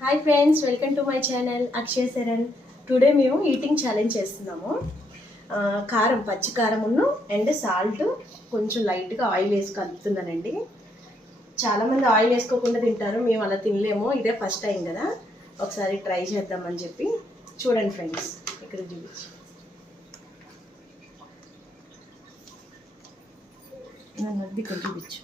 Hi friends, welcome to my channel Akshay Sharan. Today మేము eating challenge చేస్తున్నాము. కారం, పచ్చి కారమును అండ్ సాల్ట్ కొంచెం లైట్గా ఆయిల్ వేసి కలుపుతున్నానండి. చాలామంది ఆయిల్ వేసుకోకుండా తింటారు, మేము అలా తినలేము. ఇదే ఫస్ట్ టైం కదా, ఒకసారి ట్రై చేద్దామని చెప్పి. చూడండి ఫ్రెండ్స్, ఇక్కడ చూపించు. నన్ను ఇక్కడ చూపించు.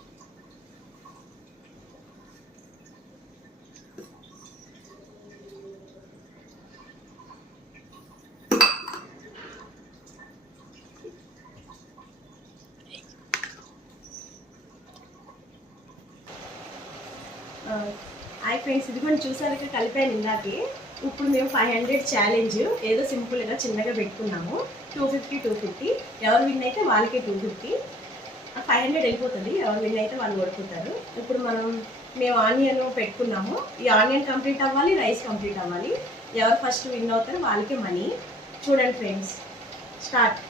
హాయ్ ఫ్రెండ్స్, ఇది కూడా చూసాక కలిపాను ఇందాకే. ఇప్పుడు మేము 500 ఛాలెంజ్ ఏదో సింపుల్గా చిన్నగా పెట్టుకున్నాము. 250 ఎవరు విన్ అయితే వాళ్ళకే 250. 500 వెళ్ళిపోతుంది, ఎవరు విన్ అయితే వాళ్ళు ఓడిపోతారు. ఇప్పుడు మేము ఆనియన్ పెట్టుకున్నాము. ఈ ఆనియన్ కంప్లీట్ అవ్వాలి, రైస్ కంప్లీట్ అవ్వాలి. ఎవరు ఫస్ట్ విన్ అవుతారో వాళ్ళకే మనీ. చూడండి ఫ్రెండ్స్, స్టార్ట్.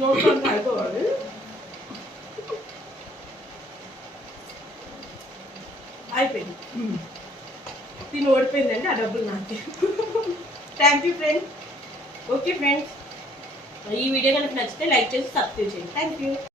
నోట్లో అయిపోవాలి. అయిపోయింది, తిని ఓడిపోయిందండి. ఆ డబ్బులు నాకే. Thank you friends. Okay friends, ఈ వీడియో కనుక నచ్చితే లైక్ చేసి సబ్స్క్రైబ్ చేయండి. Thank you.